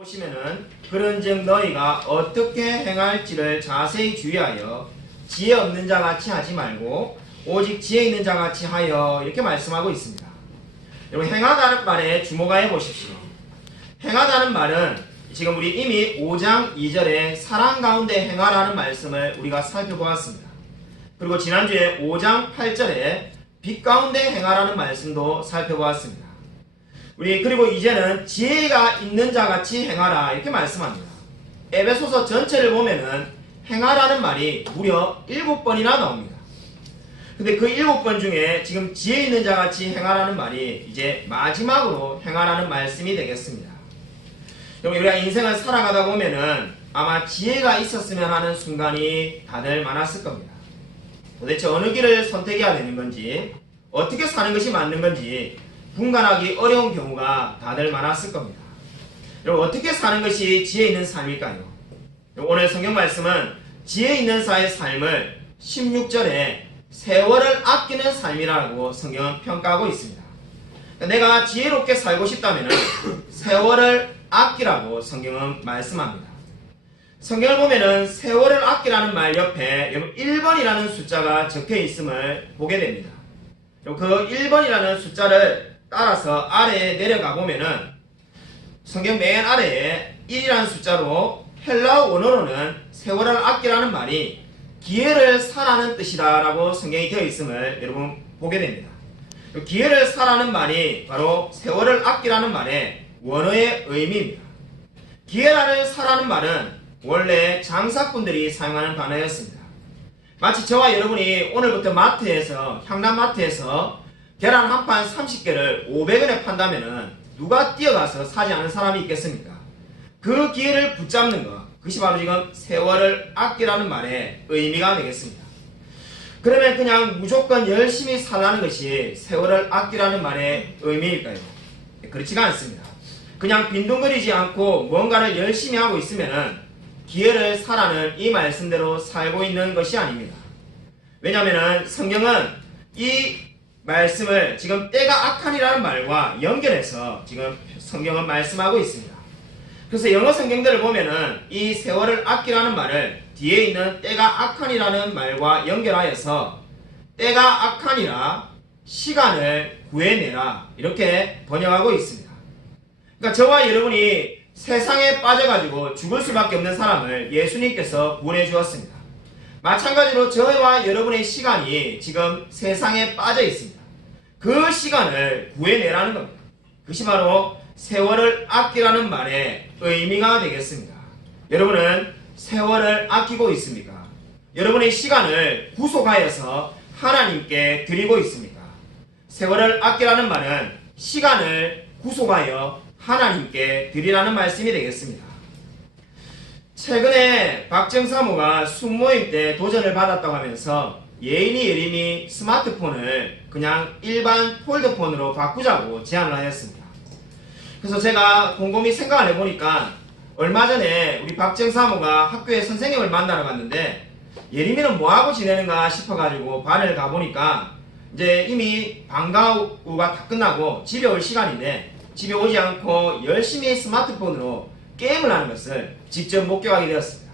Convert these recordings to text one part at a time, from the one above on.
보시면은 그런즉 너희가 어떻게 행할지를 자세히 주의하여 지혜 없는 자 같이 하지 말고 오직 지혜 있는 자 같이 하여 이렇게 말씀하고 있습니다. 여러분 행하다는 말에 주목하여 보십시오. 행하다는 말은 지금 우리 이미 5장 2절에 사랑 가운데 행하라는 말씀을 우리가 살펴보았습니다. 그리고 지난주에 5장 8절에 빛 가운데 행하라는 말씀도 살펴보았습니다. 그리고 이제는 지혜가 있는 자 같이 행하라 이렇게 말씀합니다. 에베소서 전체를 보면은 행하라는 말이 무려 7번이나 나옵니다. 근데 그 7번 중에 지금 지혜 있는 자 같이 행하라는 말이 이제 마지막으로 행하라는 말씀이 되겠습니다. 여러분 우리가 인생을 살아가다 보면은 아마 지혜가 있었으면 하는 순간이 다들 많았을 겁니다. 도대체 어느 길을 선택해야 되는 건지 어떻게 사는 것이 맞는 건지 분간하기 어려운 경우가 다들 많았을 겁니다. 여러분 어떻게 사는 것이 지혜 있는 삶일까요? 오늘 성경 말씀은 지혜 있는 자의 삶을 16절에 세월을 아끼는 삶이라고 성경은 평가하고 있습니다. 내가 지혜롭게 살고 싶다면 세월을 아끼라고 성경은 말씀합니다. 성경을 보면은 세월을 아끼라는 말 옆에 1번이라는 숫자가 적혀 있음을 보게 됩니다. 그 1번이라는 숫자를 따라서 아래에 내려가 보면은 성경 맨 아래에 1이라는 숫자로 헬라어 원어로는 세월을 아끼라는 말이 기회를 사라는 뜻이다 라고 성경이 되어 있음을 여러분 보게 됩니다. 기회를 사라는 말이 바로 세월을 아끼라는 말의 원어의 의미입니다. 기회를 사라는 말은 원래 장사꾼들이 사용하는 단어였습니다. 마치 저와 여러분이 오늘부터 마트에서 향남마트에서 계란 한 판 30개를 500원에 판다면은 누가 뛰어가서 사지 않은 사람이 있겠습니까? 그 기회를 붙잡는 것, 그것이 바로 지금 세월을 아끼라는 말의 의미가 되겠습니다. 그러면 그냥 무조건 열심히 살라는 것이 세월을 아끼라는 말의 의미일까요? 그렇지가 않습니다. 그냥 빈둥거리지 않고 뭔가를 열심히 하고 있으면은 기회를 사라는 이 말씀대로 살고 있는 것이 아닙니다. 왜냐하면은 성경은 이 말씀을 지금 때가 악한이라는 말과 연결해서 지금 성경은 말씀하고 있습니다. 그래서 영어 성경들을 보면은 이 세월을 아끼라는 말을 뒤에 있는 때가 악한이라는 말과 연결하여서 때가 악한이라 시간을 구해내라 이렇게 번역하고 있습니다. 그러니까 저와 여러분이 세상에 빠져가지고 죽을 수밖에 없는 사람을 예수님께서 구원해 주었습니다. 마찬가지로 저와 여러분의 시간이 지금 세상에 빠져 있습니다. 그 시간을 구해내라는 겁니다. 그것이 바로 세월을 아끼라는 말의 의미가 되겠습니다. 여러분은 세월을 아끼고 있습니까? 여러분의 시간을 구속하여서 하나님께 드리고 있습니까? 세월을 아끼라는 말은 시간을 구속하여 하나님께 드리라는 말씀이 되겠습니다. 최근에 박정사모가 숙모임 때 도전을 받았다고 하면서 예인이 예림이 스마트폰을 그냥 일반 폴드폰으로 바꾸자고 제안을 하였습니다. 그래서 제가 곰곰이 생각을 해보니까 얼마 전에 우리 박정사모가 학교에 선생님을 만나러 갔는데 예림이는 뭐하고 지내는가 싶어가지고 반을 가보니까 이제 이미 방과후가 다 끝나고 집에 올 시간인데 집에 오지 않고 열심히 스마트폰으로 게임을 하는 것을 직접 목격하게 되었습니다.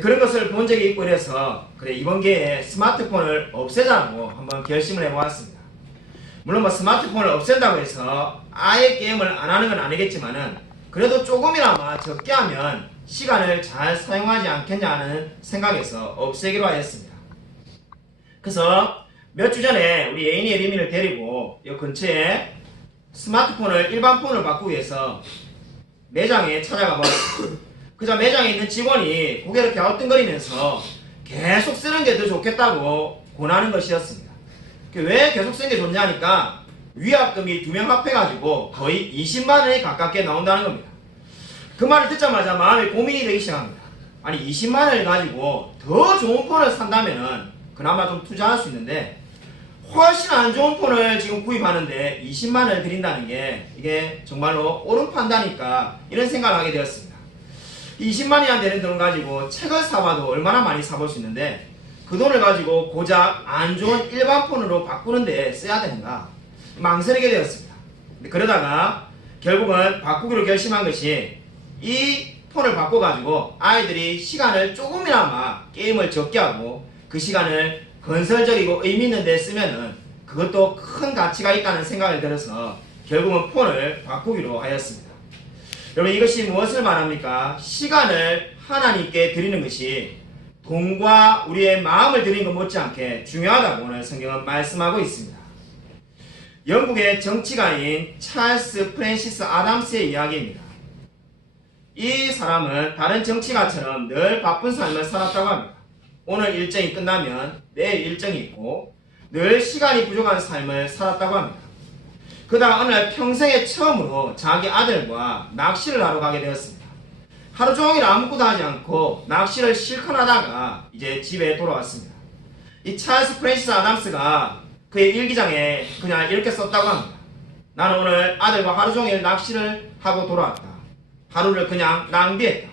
그런 것을 본 적이 있고 이래서 그래 이번 기회에 스마트폰을 없애자고 한번 결심을 해보았습니다. 물론 뭐 스마트폰을 없앤다고 해서 아예 게임을 안 하는 건 아니겠지만은 그래도 조금이나마 적게 하면 시간을 잘 사용하지 않겠냐는 생각에서 없애기로 하였습니다. 그래서 몇 주 전에 우리 예인이 예림이를 데리고 이 근처에 스마트폰을 일반 폰으로 바꾸기 위해서 매장에 찾아가 보았습니다. 그저 매장에 있는 직원이 고개를 갸우뚱거리면서 계속 쓰는 게 더 좋겠다고 권하는 것이었습니다. 왜 계속 쓰는 게 좋냐니까 위약금이 2명 합해가지고 거의 20만 원이 가깝게 나온다는 겁니다. 그 말을 듣자마자 마음에 고민이 되기 시작합니다. 아니 20만 원을 가지고 더 좋은 폰을 산다면은 그나마 좀 투자할 수 있는데 훨씬 안 좋은 폰을 지금 구입하는데 20만 원을 드린다는 게 이게 정말로 옳은 판단일까 이런 생각을 하게 되었습니다. 20만 원이 안 되는 돈 가지고 책을 사봐도 얼마나 많이 사볼 수 있는데 그 돈을 가지고 고작 안 좋은 일반 폰으로 바꾸는 데 써야 되는가 망설이게 되었습니다. 그러다가 결국은 바꾸기로 결심한 것이 이 폰을 바꿔가지고 아이들이 시간을 조금이나마 게임을 적게 하고 그 시간을 건설적이고 의미 있는 데 쓰면은 그것도 큰 가치가 있다는 생각을 들어서 결국은 폰을 바꾸기로 하였습니다. 여러분, 이것이 무엇을 말합니까? 시간을 하나님께 드리는 것이 돈과 우리의 마음을 드리는 것 못지않게 중요하다고 오늘 성경은 말씀하고 있습니다. 영국의 정치가인 찰스 프랜시스 아담스의 이야기입니다. 이 사람은 다른 정치가처럼 늘 바쁜 삶을 살았다고 합니다. 오늘 일정이 끝나면 내일 일정이 있고 늘 시간이 부족한 삶을 살았다고 합니다. 그러다가 어느 날 평생에 처음으로 자기 아들과 낚시를 하러 가게 되었습니다. 하루 종일 아무것도 하지 않고 낚시를 실컷 하다가 이제 집에 돌아왔습니다. 이 찰스 프랜시스 아담스가 그의 일기장에 그냥 이렇게 썼다고 합니다. 나는 오늘 아들과 하루 종일 낚시를 하고 돌아왔다. 하루를 그냥 낭비했다.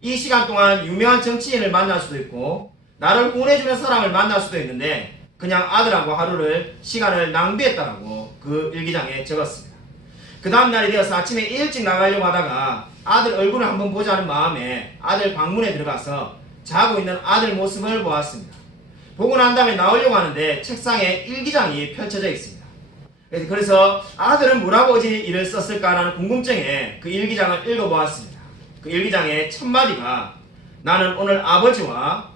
이 시간 동안 유명한 정치인을 만날 수도 있고 나를 응원해주는 사람을 만날 수도 있는데 그냥 아들하고 하루를 시간을 낭비했다라고 그 일기장에 적었습니다. 그 다음날이 되어서 아침에 일찍 나가려고 하다가 아들 얼굴을 한번 보자는 마음에 아들 방문에 들어가서 자고 있는 아들 모습을 보았습니다. 보고 난 다음에 나오려고 하는데 책상에 일기장이 펼쳐져 있습니다. 그래서 아들은 뭐라고 어제 일을 썼을까라는 궁금증에 그 일기장을 읽어보았습니다. 그 일기장의 첫 마디가 나는 오늘 아버지와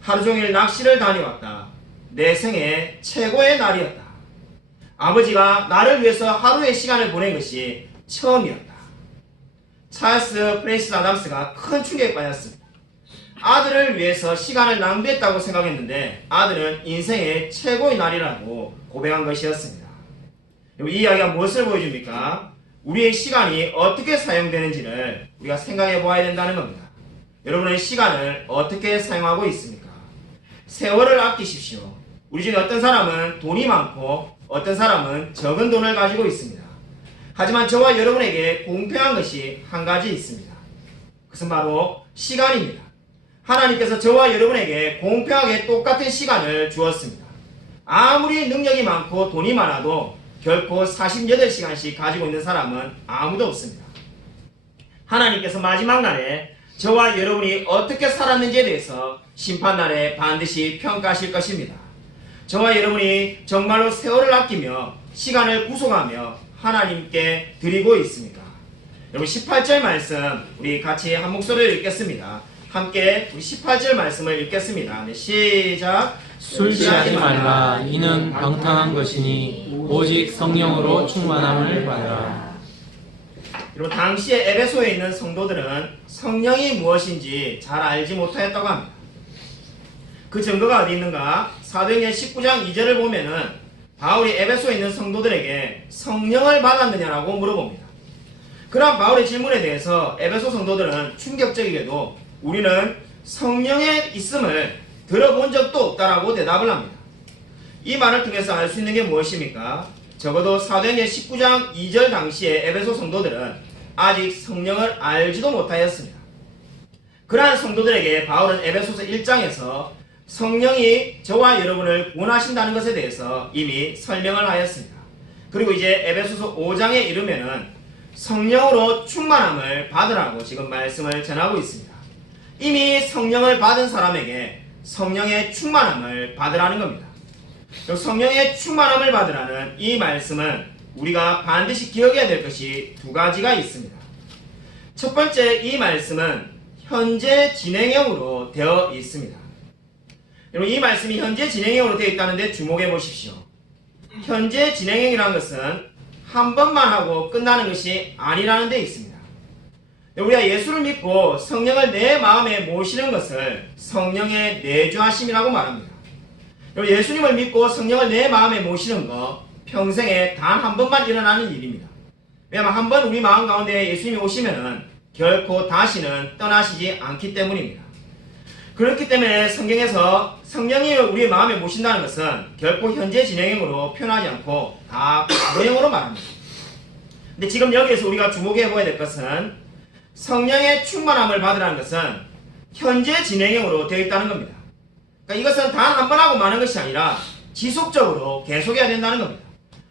하루 종일 낚시를 다녀왔다. 내 생애 최고의 날이었다. 아버지가 나를 위해서 하루의 시간을 보낸 것이 처음이었다. 찰스 프랜시스 아담스가 큰 충격에 빠졌습니다. 아들을 위해서 시간을 낭비했다고 생각했는데 아들은 인생의 최고의 날이라고 고백한 것이었습니다. 이 이야기가 무엇을 보여줍니까? 우리의 시간이 어떻게 사용되는지를 우리가 생각해 보아야 된다는 겁니다. 여러분의 시간을 어떻게 사용하고 있습니까? 세월을 아끼십시오. 우리 중에 어떤 사람은 돈이 많고 어떤 사람은 적은 돈을 가지고 있습니다. 하지만 저와 여러분에게 공평한 것이 한 가지 있습니다. 그것은 바로 시간입니다. 하나님께서 저와 여러분에게 공평하게 똑같은 시간을 주었습니다. 아무리 능력이 많고 돈이 많아도 결코 48시간씩 가지고 있는 사람은 아무도 없습니다. 하나님께서 마지막 날에 저와 여러분이 어떻게 살았는지에 대해서 심판날에 반드시 평가하실 것입니다. 저와 여러분이 정말로 세월을 아끼며 시간을 구속하며 하나님께 드리고 있습니까? 여러분 18절 말씀 우리 같이 한 목소리를 읽겠습니다. 함께 우리 18절 말씀을 읽겠습니다. 네, 시작. 술 취하지 말라. 이는 방탕한 것이니 오직 성령으로 충만함을 받으라. 여러분 당시에 에베소에 있는 성도들은 성령이 무엇인지 잘 알지 못하였다고 합니다. 그 증거가 어디 있는가? 사도행전 19장 2절을 보면은 바울이 에베소에 있는 성도들에게 성령을 받았느냐라고 물어봅니다. 그러한 바울의 질문에 대해서 에베소 성도들은 충격적이게도 우리는 성령의 있음을 들어본 적도 없다라고 대답을 합니다. 이 말을 통해서 알 수 있는 게 무엇입니까? 적어도 사도행전 19장 2절 당시에 에베소 성도들은 아직 성령을 알지도 못하였습니다. 그러한 성도들에게 바울은 에베소서 1장에서 성령이 저와 여러분을 구원하신다는 것에 대해서 이미 설명을 하였습니다. 그리고 이제 에베소서 5장에 이르면은 성령으로 충만함을 받으라고 지금 말씀을 전하고 있습니다. 이미 성령을 받은 사람에게 성령의 충만함을 받으라는 겁니다. 성령의 충만함을 받으라는 이 말씀은 우리가 반드시 기억해야 될 것이 두 가지가 있습니다. 첫 번째, 이 말씀은 현재 진행형으로 되어 있습니다. 여러분 이 말씀이 현재 진행형으로 되어 있다는데 주목해 보십시오. 현재 진행형이라는 것은 한 번만 하고 끝나는 것이 아니라는 데 있습니다. 우리가 예수를 믿고 성령을 내 마음에 모시는 것을 성령의 내주하심이라고 말합니다. 예수님을 믿고 성령을 내 마음에 모시는 것 평생에 단 한 번만 일어나는 일입니다. 왜냐하면 한 번 우리 마음 가운데 예수님이 오시면은 결코 다시는 떠나시지 않기 때문입니다. 그렇기 때문에 성경에서 성령이 우리의 마음에 모신다는 것은 결코 현재 진행형으로 표현하지 않고 다 과거형으로 말합니다. 근데 지금 여기에서 우리가 주목해 보아야 될 것은 성령의 충만함을 받으라는 것은 현재 진행형으로 되어 있다는 겁니다. 그러니까 이것은 단 한 번 하고 마는 것이 아니라 지속적으로 계속해야 된다는 겁니다.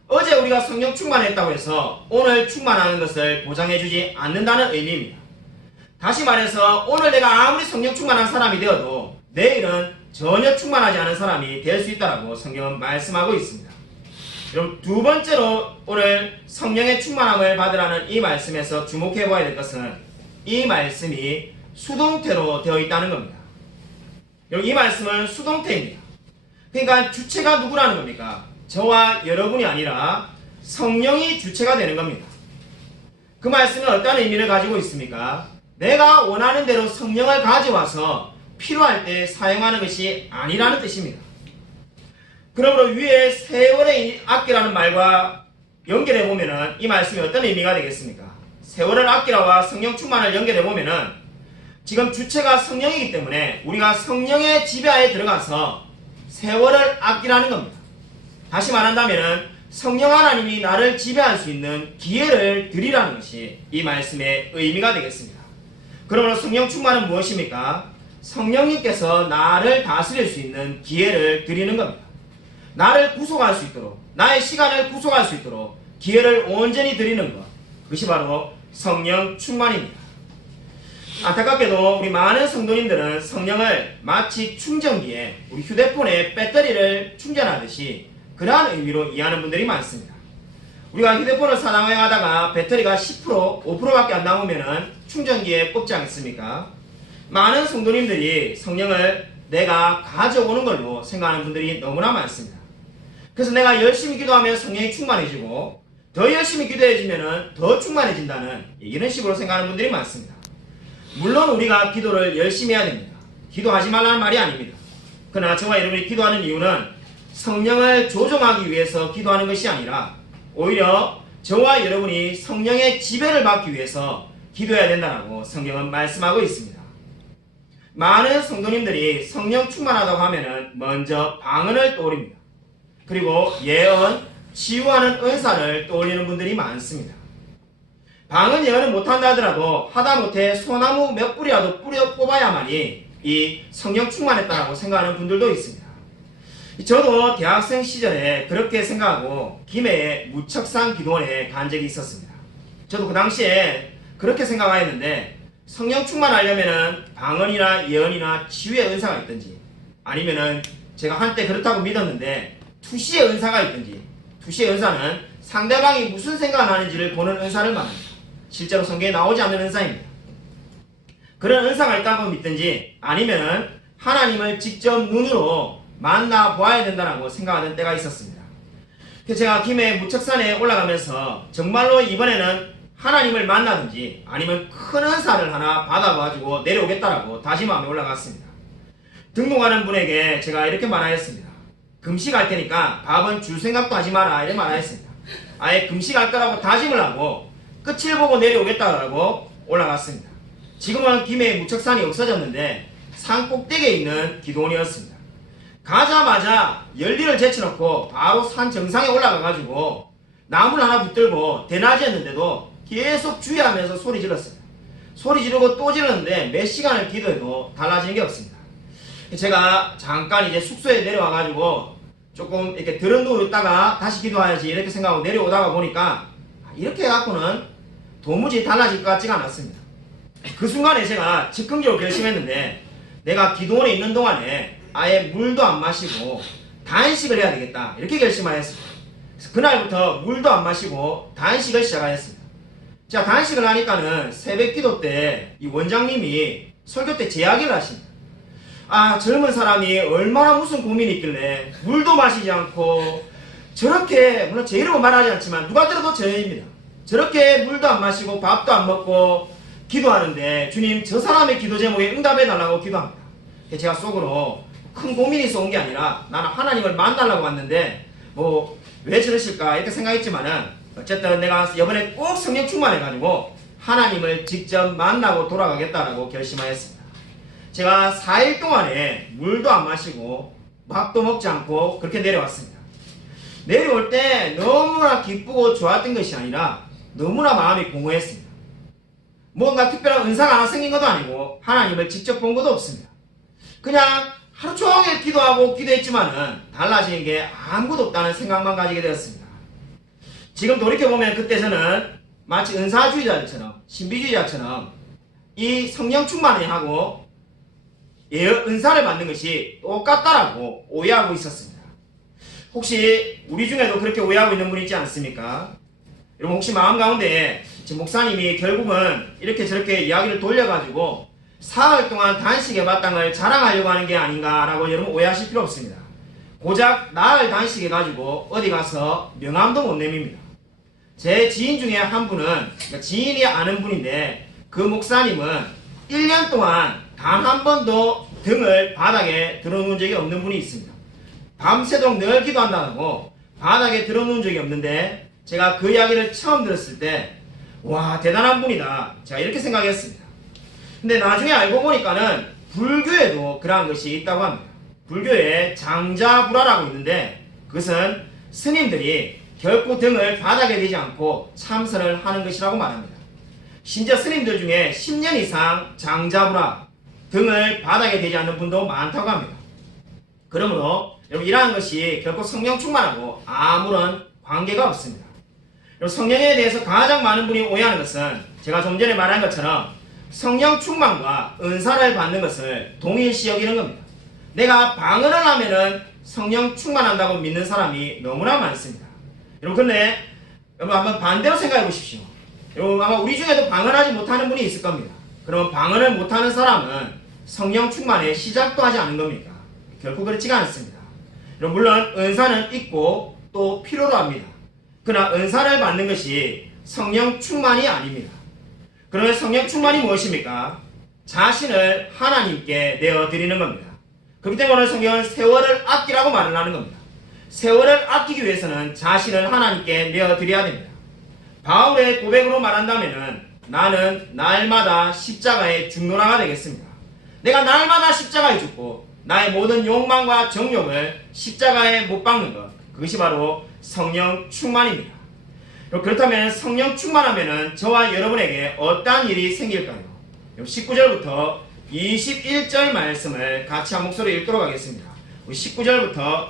어제 우리가 성령 충만했다고 해서 오늘 충만하는 것을 보장해주지 않는다는 의미입니다. 다시 말해서 오늘 내가 아무리 성령 충만한 사람이 되어도 내일은 전혀 충만하지 않은 사람이 될 수 있다고 성경은 말씀하고 있습니다. 여러분, 두 번째로 오늘 성령의 충만함을 받으라는 이 말씀에서 주목해 보아야 될 것은 이 말씀이 수동태로 되어 있다는 겁니다. 여러분, 이 말씀은 수동태입니다. 그러니까 주체가 누구라는 겁니까? 저와 여러분이 아니라 성령이 주체가 되는 겁니다. 그 말씀은 어떤 의미를 가지고 있습니까? 내가 원하는 대로 성령을 가져와서 필요할 때 사용하는 것이 아니라는 뜻입니다. 그러므로 위에 세월의 아끼라는 말과 연결해 보면은 이 말씀이 어떤 의미가 되겠습니까? 세월을 아끼라와 성령 충만을 연결해 보면은 지금 주체가 성령이기 때문에 우리가 성령의 지배하에 들어가서 세월을 아끼라는 겁니다. 다시 말한다면은 성령 하나님이 나를 지배할 수 있는 기회를 드리라는 것이 이 말씀의 의미가 되겠습니다. 그러므로 성령 충만은 무엇입니까? 성령님께서 나를 다스릴 수 있는 기회를 드리는 겁니다. 나를 구속할 수 있도록, 나의 시간을 구속할 수 있도록 기회를 온전히 드리는 것, 그것이 바로 성령 충만입니다. 안타깝게도 우리 많은 성도님들은 성령을 마치 충전기에 우리 휴대폰에 배터리를 충전하듯이 그러한 의미로 이해하는 분들이 많습니다. 우리가 휴대폰을 사용하다가 배터리가 10%, 5%밖에 안 남으면 충전기에 꼽지 않습니까? 많은 성도님들이 성령을 내가 가져오는 걸로 생각하는 분들이 너무나 많습니다. 그래서 내가 열심히 기도하면 성령이 충만해지고 더 열심히 기도해지면 더 충만해진다는 이런 식으로 생각하는 분들이 많습니다. 물론 우리가 기도를 열심히 해야 됩니다. 기도하지 말라는 말이 아닙니다. 그러나 저와 여러분이 기도하는 이유는 성령을 조종하기 위해서 기도하는 것이 아니라 오히려 저와 여러분이 성령의 지배를 받기 위해서 기도해야 된다고 성경은 말씀하고 있습니다. 많은 성도님들이 성령 충만하다고 하면은 먼저 방언을 떠올립니다. 그리고 예언, 치유하는 은사를 떠올리는 분들이 많습니다. 방언 예언을 못한다 하더라도 하다못해 소나무 몇 뿌리라도 뽑아야만이 이 성령 충만했다고 생각하는 분들도 있습니다. 저도 대학생 시절에 그렇게 생각하고 김해의 무척산 기도원에 간 적이 있었습니다. 저도 그 당시에 그렇게 생각하였는데 성령 충만하려면은 방언이나 예언이나 치유의 은사가 있든지 아니면은 제가 한때 그렇다고 믿었는데 투시의 은사가 있든지, 투시의 은사는 상대방이 무슨 생각을 하는지를 보는 은사를 말합니다. 실제로 성경에 나오지 않는 은사입니다. 그런 은사가 있다고 믿든지 아니면은 하나님을 직접 눈으로 만나 보아야 된다고 생각하는 때가 있었습니다. 그래서 제가 김해 무척산에 올라가면서 정말로 이번에는 하나님을 만나든지 아니면 큰 은사를 하나 받아가지고 내려오겠다라고 다짐하며 올라갔습니다. 등록하는 분에게 제가 이렇게 말하였습니다. 금식할 테니까 밥은 줄 생각도 하지 마라 이렇게 말하였습니다. 아예 금식할 거라고 다짐을 하고 끝을 보고 내려오겠다라고 올라갔습니다. 지금은 김해 무척산이 없어졌는데 산 꼭대기에 있는 기도원이었습니다. 가자마자 열리를 제쳐놓고 바로 산 정상에 올라가가지고 나무를 하나 붙들고 대낮이었는데도 계속 주의하면서 소리 질렀어요. 소리 지르고 또 질렀는데 몇 시간을 기도해도 달라지는 게 없습니다. 제가 잠깐 이제 숙소에 내려와가지고 조금 이렇게 들은 누워 있다가 다시 기도해야지 이렇게 생각하고 내려오다가 보니까 이렇게 해갖고는 도무지 달라질 것 같지가 않았습니다. 그 순간에 제가 즉흥적으로 결심했는데 내가 기도원에 있는 동안에 아예 물도 안 마시고 단식을 해야 되겠다 이렇게 결심하였습니다. 그래서 그날부터 물도 안 마시고 단식을 시작하였습니다. 자, 단식을 하니까는 새벽 기도 때 이 원장님이 설교 때 제 이야기를 하십니다. 아, 젊은 사람이 얼마나 무슨 고민이 있길래 물도 마시지 않고 저렇게, 물론 제 이름은 말하지 않지만 누가 들어도 저입니다. 저렇게 물도 안 마시고 밥도 안 먹고 기도하는데 주님 저 사람의 기도 제목에 응답해 달라고 기도합니다. 제가 속으로 큰 고민이 있어 온 게 아니라 나는 하나님을 만나려고 왔는데 뭐 왜 저러실까 이렇게 생각했지만은 어쨌든 내가 이번에 꼭 성령 충만해가지고 하나님을 직접 만나고 돌아가겠다라고 결심하였습니다. 제가 4일 동안에 물도 안 마시고 밥도 먹지 않고 그렇게 내려왔습니다. 내려올 때 너무나 기쁘고 좋았던 것이 아니라 너무나 마음이 공허했습니다. 뭔가 특별한 은사가 하나 생긴 것도 아니고 하나님을 직접 본 것도 없습니다. 그냥 하루 종일 기도하고 기도했지만은 달라지는 게 아무것도 없다는 생각만 가지게 되었습니다. 지금 돌이켜보면 그때 저는 마치 은사주의자처럼 신비주의자처럼 이 성령 충만하고 은사를 받는 것이 똑같다라고 오해하고 있었습니다. 혹시 우리 중에도 그렇게 오해하고 있는 분 있지 않습니까? 여러분 혹시 마음 가운데 지금 목사님이 결국은 이렇게 저렇게 이야기를 돌려가지고 사흘 동안 단식의 바탕을 자랑하려고 하는 게 아닌가라고 여러분 오해하실 필요 없습니다. 고작 나흘 단식해가지고 어디 가서 명함도 못 내밉니다. 제 지인 중에 한 분은, 그러니까 지인이 아는 분인데 그 목사님은 1년 동안 단 한 번도 등을 바닥에 들어놓은 적이 없는 분이 있습니다. 밤새도록 늘 기도한다고 바닥에 들어놓은 적이 없는데 제가 그 이야기를 처음 들었을 때 와 대단한 분이다 제가 이렇게 생각했습니다. 근데 나중에 알고 보니까는 불교에도 그러한 것이 있다고 합니다. 불교에 장자불화라고 있는데 그것은 스님들이 결코 등을 바닥에 대지 않고 참선을 하는 것이라고 말합니다. 심지어 스님들 중에 10년 이상 장자불화 등을 바닥에 대지 않는 분도 많다고 합니다. 그러므로 여러분 이러한 것이 결코 성령 충만하고 아무런 관계가 없습니다. 성령에 대해서 가장 많은 분이 오해하는 것은 제가 좀 전에 말한 것처럼 성령 충만과 은사를 받는 것을 동일시 여기는 겁니다. 내가 방언을 하면은 성령 충만한다고 믿는 사람이 너무나 많습니다. 여러분 근데 여러분 한번 반대로 생각해 보십시오. 여러분 아마 우리 중에도 방언하지 못하는 분이 있을 겁니다. 그러면 방언을 못하는 사람은 성령 충만에 시작도 하지 않은 겁니까? 결코 그렇지가 않습니다. 여러분 물론 은사는 있고 또 필요로 합니다. 그러나 은사를 받는 것이 성령 충만이 아닙니다. 그러면 성령 충만이 무엇입니까? 자신을 하나님께 내어드리는 겁니다. 그렇기 때문에 성경은 세월을 아끼라고 말을 하는 겁니다. 세월을 아끼기 위해서는 자신을 하나님께 내어드려야 됩니다. 바울의 고백으로 말한다면 나는 날마다 십자가의 중노라가 되겠습니다. 내가 날마다 십자가에 죽고 나의 모든 욕망과 정욕을 십자가에 못 박는 것, 그것이 바로 성령 충만입니다. 그렇다면 성령 충만하면 저와 여러분에게 어떠한 일이 생길까요? 19절부터 21절 말씀을 같이 한 목소리로 읽도록 하겠습니다. 우리 19절부터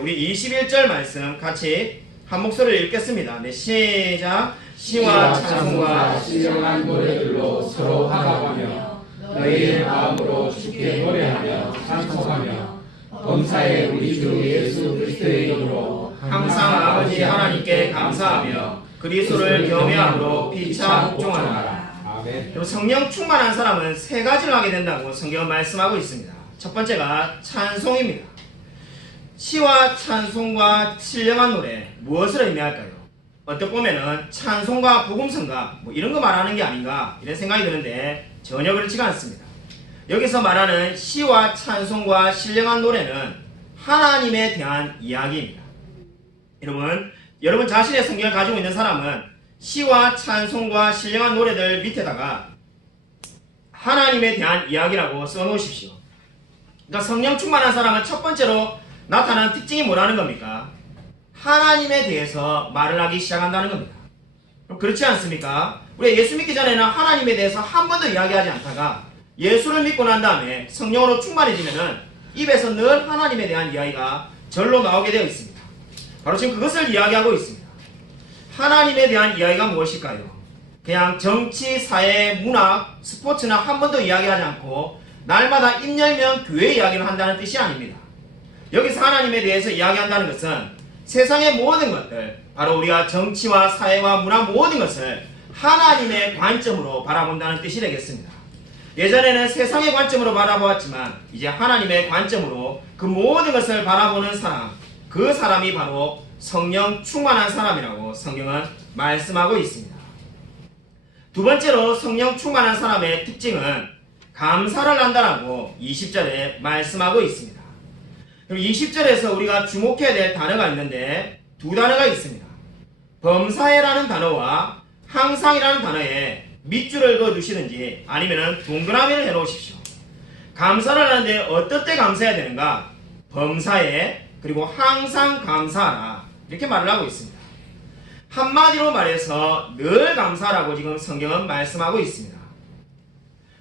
우리 21절 말씀 같이 한 목소리로 읽겠습니다. 네, 시작. 시와 찬송과 신령한 노래들로 서로 화답하며 너희의 마음으로 주께 노래하며 찬송하며 범사에 우리 주 예수 그리스도의 이름으로 항상 아버지 하나님께 감사하며 그리스도를 경외함으로 피차 복종하라. 아멘. 성령 충만한 사람은 세 가지를 하게 된다고 성경은 말씀하고 있습니다. 첫 번째가 찬송입니다. 시와 찬송과 신령한 노래 무엇을 의미할까요? 어떻게 보면은 찬송과 복음성가 이런 거 말하는 게 아닌가 이런 생각이 드는데 전혀 그렇지가 않습니다. 여기서 말하는 시와 찬송과 신령한 노래는 하나님에 대한 이야기입니다. 여러분 자신의 성경을 가지고 있는 사람은 시와 찬송과 신령한 노래들 밑에다가 하나님에 대한 이야기라고 써놓으십시오. 그러니까 성령 충만한 사람은 첫 번째로 나타나는 특징이 뭐라는 겁니까? 하나님에 대해서 말을 하기 시작한다는 겁니다. 그럼 그렇지 않습니까? 우리가 예수 믿기 전에는 하나님에 대해서 한 번도 이야기하지 않다가 예수를 믿고 난 다음에 성령으로 충만해지면은 입에서 늘 하나님에 대한 이야기가 절로 나오게 되어 있습니다. 바로 지금 그것을 이야기하고 있습니다. 하나님에 대한 이야기가 무엇일까요? 그냥 정치, 사회, 문학, 스포츠나 한 번도 이야기하지 않고 날마다 입 열면 교회 이야기를 한다는 뜻이 아닙니다. 여기서 하나님에 대해서 이야기한다는 것은 세상의 모든 것들, 바로 우리가 정치와 사회와 문화 모든 것을 하나님의 관점으로 바라본다는 뜻이 되겠습니다. 예전에는 세상의 관점으로 바라보았지만 이제 하나님의 관점으로 그 모든 것을 바라보는 사람, 그 사람이 바로 성령 충만한 사람이라고 성경은 말씀하고 있습니다. 두 번째로 성령 충만한 사람의 특징은 감사를 한다라고 20절에 말씀하고 있습니다. 그럼 20절에서 우리가 주목해야 될 단어가 있는데 두 단어가 있습니다. 범사에라는 단어와 항상이라는 단어에 밑줄을 그어주시든지 아니면 동그라미를 해놓으십시오. 감사를 하는데 어떨 때 감사해야 되는가? 범사에 그리고 항상 감사하라 이렇게 말을 하고 있습니다. 한마디로 말해서 늘 감사하라고 지금 성경은 말씀하고 있습니다.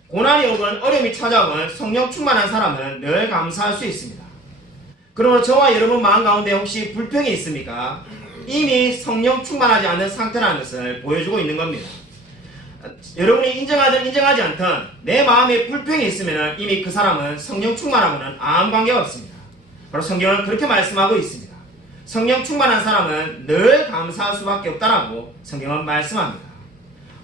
고난이 오건 어려움이 찾아오건 성령 충만한 사람은 늘 감사할 수 있습니다. 그러므로 저와 여러분 마음 가운데 혹시 불평이 있습니까? 이미 성령 충만하지 않은 상태라는 것을 보여주고 있는 겁니다. 여러분이 인정하든 인정하지 않든 내 마음에 불평이 있으면 이미 그 사람은 성령 충만하고는 아무 관계가 없습니다. 바로 성경은 그렇게 말씀하고 있습니다. 성령 충만한 사람은 늘 감사할 수밖에 없다라고 성경은 말씀합니다.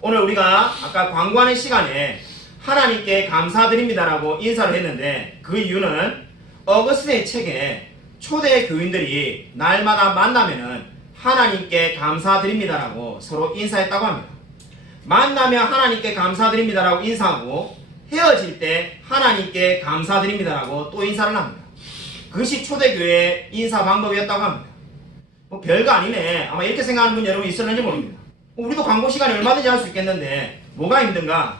오늘 우리가 아까 광고하는 시간에 하나님께 감사드립니다라고 인사를 했는데 그 이유는 어거스틴의 책에 초대 교인들이 날마다 만나면은 하나님께 감사드립니다라고 서로 인사했다고 합니다. 만나면 하나님께 감사드립니다라고 인사하고 헤어질 때 하나님께 감사드립니다라고 또 인사를 합니다. 그것이 초대교회의 인사 방법이었다고 합니다. 뭐 별거 아니네. 아마 이렇게 생각하는 분 여러분 있었는지 모릅니다. 우리도 광고 시간에 얼마든지 할 수 있겠는데 뭐가 힘든가?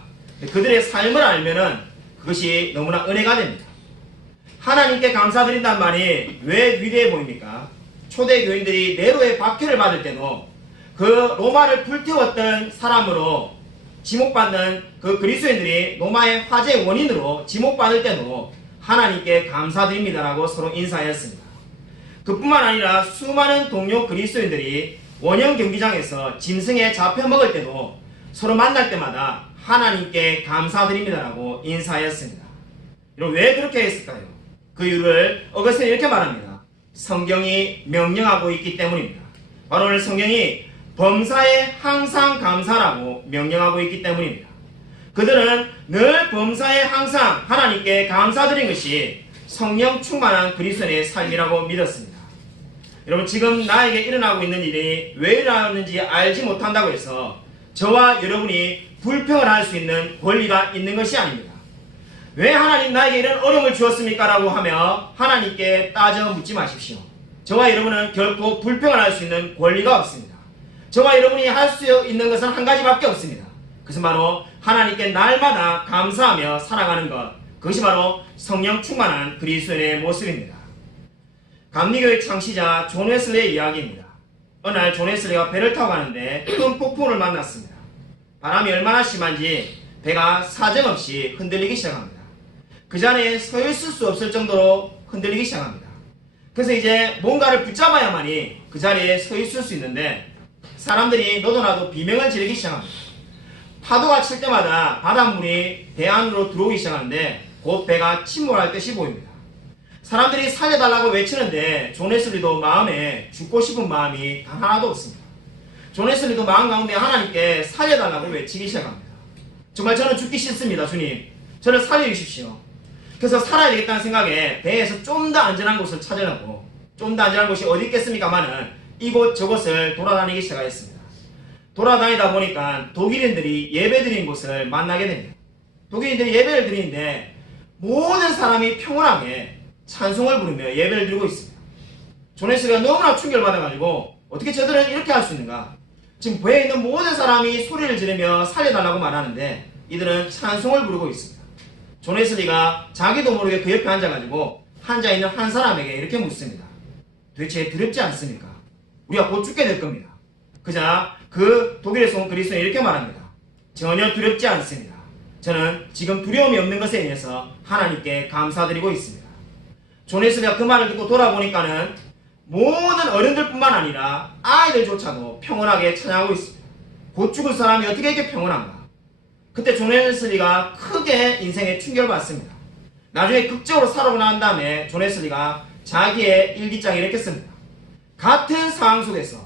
그들의 삶을 알면은 그것이 너무나 은혜가 됩니다. 하나님께 감사드린다는 말이 왜 위대해 보입니까? 초대교인들이 네로의 박해를 받을 때도 그 로마를 불태웠던 사람으로 지목받는 그 그리스도인들이 로마의 화재의 원인으로 지목받을 때도 하나님께 감사드립니다라고 서로 인사했습니다. 그뿐만 아니라 수많은 동료 그리스도인들이 원형 경기장에서 짐승에 잡혀먹을 때도 서로 만날 때마다 하나님께 감사드립니다라고 인사했습니다. 여러분 왜 그렇게 했을까요? 그 이유를 어거스틴이 이렇게 말합니다. 성경이 명령하고 있기 때문입니다. 바로 오늘 성경이 범사에 항상 감사라고 명령하고 있기 때문입니다. 그들은 늘 범사에 항상 하나님께 감사드린 것이 성령 충만한 그리스도인의 삶이라고 믿었습니다. 여러분 지금 나에게 일어나고 있는 일이 왜 일어나는지 알지 못한다고 해서 저와 여러분이 불평을 할 수 있는 권리가 있는 것이 아닙니다. 왜 하나님 나에게 이런 어려움을 주었습니까? 라고 하며 하나님께 따져 묻지 마십시오. 저와 여러분은 결코 불평을 할 수 있는 권리가 없습니다. 저와 여러분이 할 수 있는 것은 한 가지밖에 없습니다. 그것은 바로 하나님께 날마다 감사하며 살아가는 것. 그것이 바로 성령 충만한 그리스도인의 모습입니다. 감리교의 창시자 존 웨슬리의 이야기입니다. 어느 날 존 웨슬리가 배를 타고 가는데 큰 폭풍을 만났습니다. 바람이 얼마나 심한지 배가 사정없이 흔들리기 시작합니다. 그 자리에 서 있을 수 없을 정도로 흔들리기 시작합니다. 그래서 이제 뭔가를 붙잡아야만이 그 자리에 서 있을 수 있는데 사람들이 너도 나도 비명을 지르기 시작합니다. 파도가 칠 때마다 바닷물이 배 안으로 들어오기 시작하는데 곧 배가 침몰할 듯이 보입니다. 사람들이 살려달라고 외치는데 존 웨슬리도 마음에 죽고 싶은 마음이 단 하나도 없습니다. 존 웨슬리도 마음 가운데 하나님께 살려달라고 외치기 시작합니다. 정말 저는 죽기 싫습니다. 주님, 저를 살려주십시오. 그래서 살아야 되겠다는 생각에 배에서 좀 더 안전한 곳을 찾으려고, 좀 더 안전한 곳이 어디 있겠습니까마는 이곳 저곳을 돌아다니기 시작했습니다. 돌아다니다 보니까 독일인들이 예배드린 곳을 만나게 됩니다. 독일인들이 예배를 드리는데 모든 사람이 평온하게 찬송을 부르며 예배를 드리고 있습니다. 존 웨슬리가 너무나 충격을 받아가지고 어떻게 저들은 이렇게 할 수 있는가? 지금 배에 있는 모든 사람이 소리를 지르며 살려달라고 말하는데 이들은 찬송을 부르고 있습니다. 존 웨슬리가 자기도 모르게 그 옆에 앉아가지고 앉아있는 한 사람에게 이렇게 묻습니다. 도대체 두렵지 않습니까? 우리가 곧 죽게 될 겁니다. 그자 그 독일에서 온 그리스도인이 이렇게 말합니다. 전혀 두렵지 않습니다. 저는 지금 두려움이 없는 것에 대해서 하나님께 감사드리고 있습니다. 존 웨슬리가 그 말을 듣고 돌아보니까는 모든 어른들뿐만 아니라 아이들조차도 평온하게 찬양하고 있습니다. 곧 죽을 사람이 어떻게 이렇게 평온한가? 그때 존 웨슬리가 크게 인생에 충격을 받습니다. 나중에 극적으로 살아오고 난 다음에 존 웨슬리가 자기의 일기장에 이렇게 씁니다. 같은 상황 속에서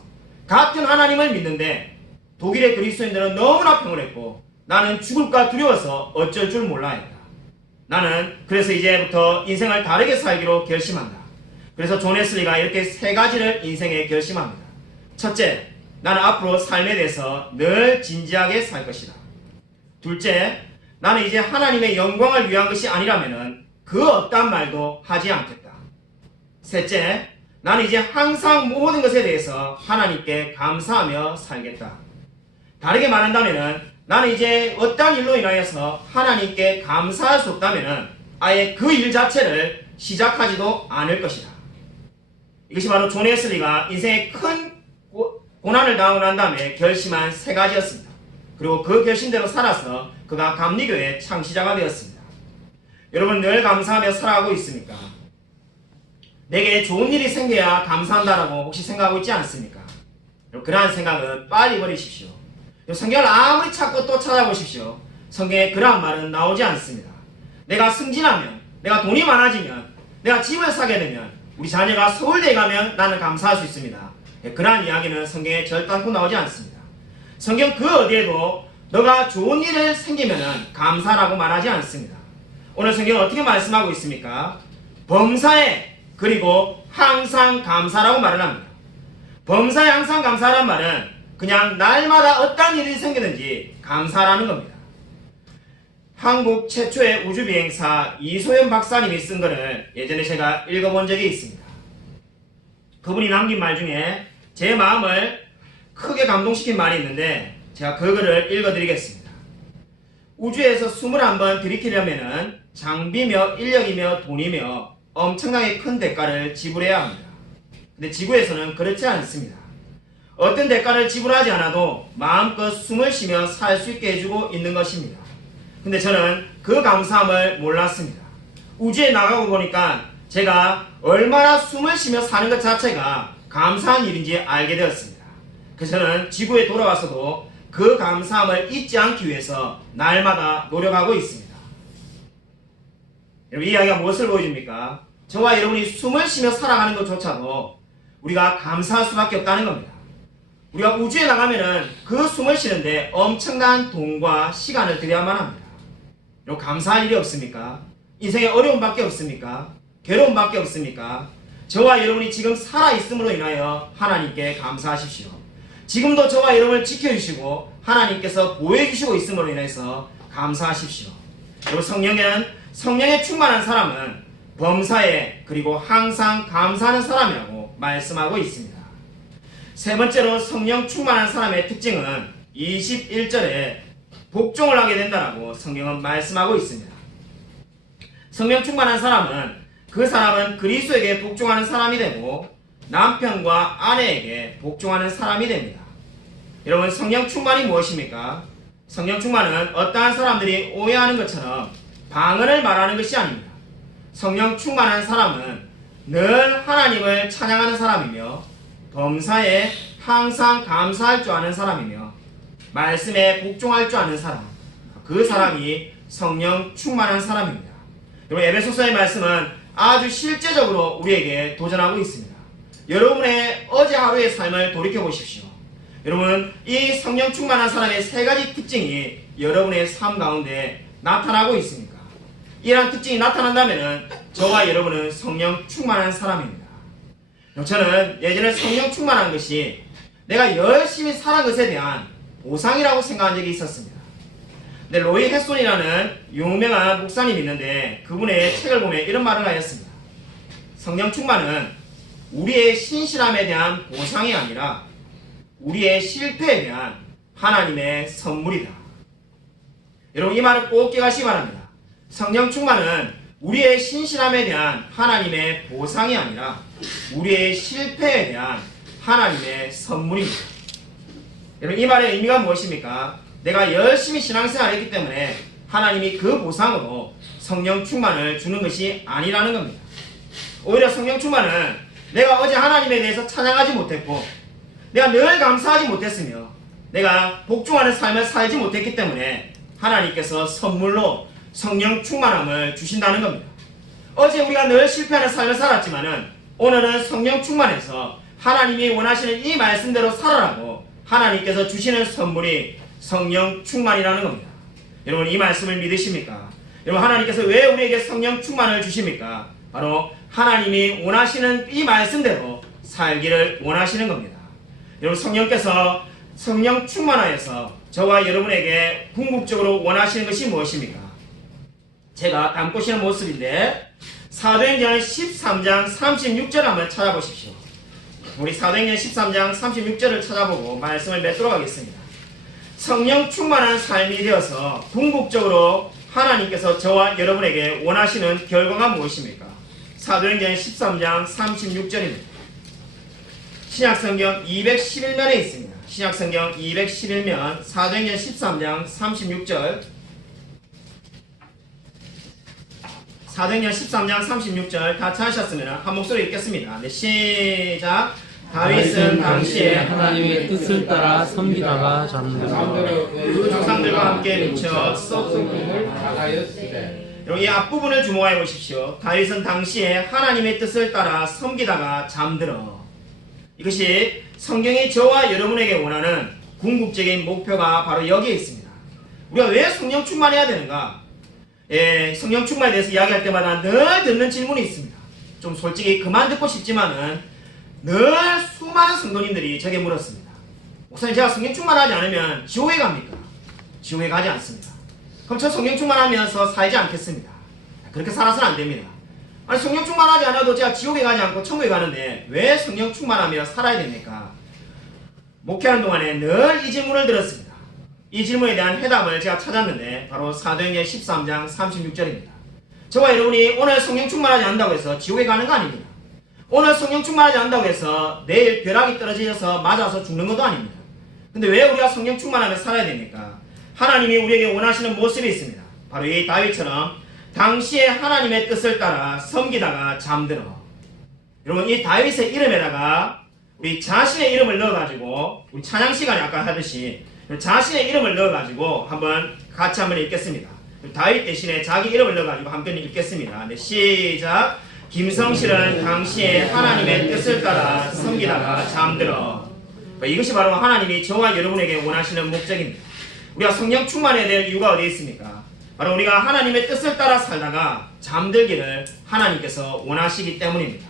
같은 하나님을 믿는데 독일의 그리스도인들은 너무나 평온했고 나는 죽을까 두려워서 어쩔 줄 몰라 했다. 나는 그래서 이제부터 인생을 다르게 살기로 결심한다. 그래서 존 웨슬리가 이렇게 세 가지를 인생에 결심합니다. 첫째, 나는 앞으로 삶에 대해서 늘 진지하게 살 것이다. 둘째, 나는 이제 하나님의 영광을 위한 것이 아니라면 그 어떠한 말도 하지 않겠다. 셋째, 나는 이제 항상 모든 것에 대해서 하나님께 감사하며 살겠다. 다르게 말한다면 나는 이제 어떠한 일로 인하여서 하나님께 감사할 수 없다면 아예 그 일 자체를 시작하지도 않을 것이다. 이것이 바로 존 웨슬리가 인생에 큰 고난을 당하고 난 다음에 결심한 세 가지였습니다. 그리고 그 결심대로 살아서 그가 감리교의 창시자가 되었습니다. 여러분 늘 감사하며 살아가고 있습니까? 내게 좋은 일이 생겨야 감사한다라고 혹시 생각하고 있지 않습니까? 그러한 생각은 빨리 버리십시오. 성경을 아무리 찾고 또 찾아보십시오. 성경에 그러한 말은 나오지 않습니다. 내가 승진하면, 내가 돈이 많아지면, 내가 집을 사게 되면, 우리 자녀가 서울대에 가면 나는 감사할 수 있습니다. 그러한 이야기는 성경에 절단코 나오지 않습니다. 성경 그 어디에도 너가 좋은 일을 생기면 감사라고 말하지 않습니다. 오늘 성경은 어떻게 말씀하고 있습니까? 범사에 그리고 항상 감사라고 말을 합니다. 범사에 항상 감사라는 말은 그냥 날마다 어떤 일이 생기는지 감사라는 겁니다. 한국 최초의 우주비행사 이소연 박사님이 쓴 글을 예전에 제가 읽어본 적이 있습니다. 그분이 남긴 말 중에 제 마음을 크게 감동시킨 말이 있는데 제가 그 글을 읽어드리겠습니다. 우주에서 숨을 한번 들이키려면 장비며 인력이며 돈이며 엄청나게 큰 대가를 지불해야 합니다. 근데 지구에서는 그렇지 않습니다. 어떤 대가를 지불하지 않아도 마음껏 숨을 쉬며 살 수 있게 해주고 있는 것입니다. 근데 저는 그 감사함을 몰랐습니다. 우주에 나가고 보니까 제가 얼마나 숨을 쉬며 사는 것 자체가 감사한 일인지 알게 되었습니다. 그래서 저는 지구에 돌아와서도 그 감사함을 잊지 않기 위해서 날마다 노력하고 있습니다. 여러분, 이 이야기가 무엇을 보여줍니까? 저와 여러분이 숨을 쉬며 살아가는 것조차도 우리가 감사할 수밖에 없다는 겁니다. 우리가 우주에 나가면은 그 숨을 쉬는데 엄청난 돈과 시간을 들여야만 합니다. 여러분, 감사할 일이 없습니까? 인생에 어려움밖에 없습니까? 괴로움밖에 없습니까? 저와 여러분이 지금 살아있음으로 인하여 하나님께 감사하십시오. 지금도 저와 여러분을 지켜주시고 하나님께서 보호해주시고 있음으로 인해서 감사하십시오. 그리고 성령에 충만한 사람은 범사에 그리고 항상 감사하는 사람이라고 말씀하고 있습니다. 세 번째로 성령 충만한 사람의 특징은 21절에 복종을 하게 된다라고 성경은 말씀하고 있습니다. 성령 충만한 사람은 그 사람은 그리스도에게 복종하는 사람이 되고 남편과 아내에게 복종하는 사람이 됩니다. 여러분, 성령 충만이 무엇입니까? 성령 충만은 어떠한 사람들이 오해하는 것처럼 방언을 말하는 것이 아닙니다. 성령 충만한 사람은 늘 하나님을 찬양하는 사람이며 범사에 항상 감사할 줄 아는 사람이며 말씀에 복종할 줄 아는 사람, 그 사람이 성령 충만한 사람입니다. 여러분, 에베소서의 말씀은 아주 실제적으로 우리에게 도전하고 있습니다. 여러분의 어제 하루의 삶을 돌이켜 보십시오. 여러분, 이 성령 충만한 사람의 세 가지 특징이 여러분의 삶 가운데 나타나고 있습니까? 이러한 특징이 나타난다면 저와 여러분은 성령 충만한 사람입니다. 저는 예전에 성령 충만한 것이 내가 열심히 살은 것에 대한 보상이라고 생각한 적이 있었습니다. 근데 로이 햇손이라는 유명한 목사님이 있는데 그분의 책을 보면 이런 말을 하였습니다. 성령 충만은 우리의 신실함에 대한 보상이 아니라 우리의 실패에 대한 하나님의 선물이다. 여러분, 이 말을 꼭 기억하시기 바랍니다. 성령 충만은 우리의 신실함에 대한 하나님의 보상이 아니라 우리의 실패에 대한 하나님의 선물입니다. 여러분, 이 말의 의미가 무엇입니까? 내가 열심히 신앙생활을 했기 때문에 하나님이 그 보상으로 성령 충만을 주는 것이 아니라는 겁니다. 오히려 성령 충만은 내가 어제 하나님에 대해서 찬양하지 못했고 내가 늘 감사하지 못했으며 내가 복종하는 삶을 살지 못했기 때문에 하나님께서 선물로 성령 충만함을 주신다는 겁니다. 어제 우리가 늘 실패하는 삶을 살았지만은 오늘은 성령 충만해서 하나님이 원하시는 이 말씀대로 살아라고 하나님께서 주시는 선물이 성령 충만이라는 겁니다. 여러분, 이 말씀을 믿으십니까? 여러분, 하나님께서 왜 우리에게 성령 충만을 주십니까? 바로 하나님이 원하시는 이 말씀대로 살기를 원하시는 겁니다. 여러분, 성령께서 성령 충만하여서 저와 여러분에게 궁극적으로 원하시는 것이 무엇입니까? 제가 담고 있는 모습인데 사도행전 13장 36절 한번 찾아보십시오. 우리 사도행전 13장 36절을 찾아보고 말씀을 맺도록 하겠습니다. 성령 충만한 삶이 되어서 궁극적으로 하나님께서 저와 여러분에게 원하시는 결과가 무엇입니까? 사도행전 13장 36절입니다. 신약성경 211면에 있습니다. 신약성경 211면 사도행전 13장 36절 사도행전 13장 36절 다 찾으셨으면 한 목소리 읽겠습니다. 네, 시작. 다윗은 당시에 하나님의 뜻을 따라 섬기다가 잠들어 잠들어 그 조상들과 함께 묻혀 썩은 꿈을 당하였으되 여기 앞부분을 주목해 보십시오. 다윗은 당시에 하나님의 뜻을 따라 섬기다가 잠들어. 이것이 성경이 저와 여러분에게 원하는 궁극적인 목표가 바로 여기에 있습니다. 우리가 왜 성령 충만해야 되는가? 성령 충만에 대해서 이야기할 때마다 늘 듣는 질문이 있습니다. 좀 솔직히 그만 듣고 싶지만은 늘 수많은 성도님들이 저에게 물었습니다. 목사님, 제가 성령 충만하지 않으면 지옥에 갑니까? 지옥에 가지 않습니다. 그럼 저 성령 충만하면서 살지 않겠습니다. 그렇게 살아서는 안 됩니다. 아니, 성령 충만하지 않아도 제가 지옥에 가지 않고 천국에 가는데 왜 성령 충만하며 살아야 됩니까? 목회하는 동안에 늘 이 질문을 들었습니다. 이 질문에 대한 해답을 제가 찾았는데 바로 사도행전 13장 36절입니다. 저와 여러분이 오늘 성령 충만하지 않는다고 해서 지옥에 가는 거 아닙니다. 오늘 성령 충만하지 않는다고 해서 내일 벼락이 떨어져서 맞아서 죽는 것도 아닙니다. 근데 왜 우리가 성령 충만하며 살아야 됩니까? 하나님이 우리에게 원하시는 모습이 있습니다. 바로 이 다윗처럼 당시에 하나님의 뜻을 따라 섬기다가 잠들어. 여러분, 이 다윗의 이름에다가 우리 자신의 이름을 넣어가지고 우리 찬양 시간에 아까 하듯이 자신의 이름을 넣어가지고 같이 한번 읽겠습니다. 다윗 대신에 자기 이름을 넣어가지고 함께 읽겠습니다. 네, 시작. 김성실은 당시에 하나님의 뜻을 따라 섬기다가 잠들어. 이것이 바로 하나님이 저와 여러분에게 원하시는 목적입니다. 우리가 성령 충만해야 될 이유가 어디에 있습니까? 바로 우리가 하나님의 뜻을 따라 살다가 잠들기를 하나님께서 원하시기 때문입니다.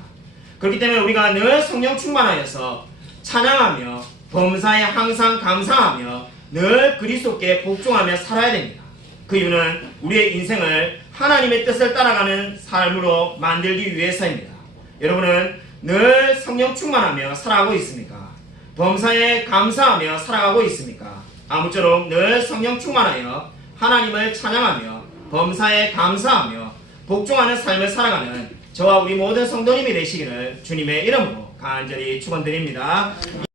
그렇기 때문에 우리가 늘 성령 충만하여서 찬양하며 범사에 항상 감사하며 늘 그리스도께 복종하며 살아야 됩니다. 그 이유는 우리의 인생을 하나님의 뜻을 따라가는 삶으로 만들기 위해서입니다. 여러분은 늘 성령 충만하며 살아가고 있습니까? 범사에 감사하며 살아가고 있습니까? 아무쪼록 늘 성령 충만하여 하나님을 찬양하며 범사에 감사하며 복종하는 삶을 살아가는 저와 우리 모든 성도님이 되시기를 주님의 이름으로 간절히 축원드립니다.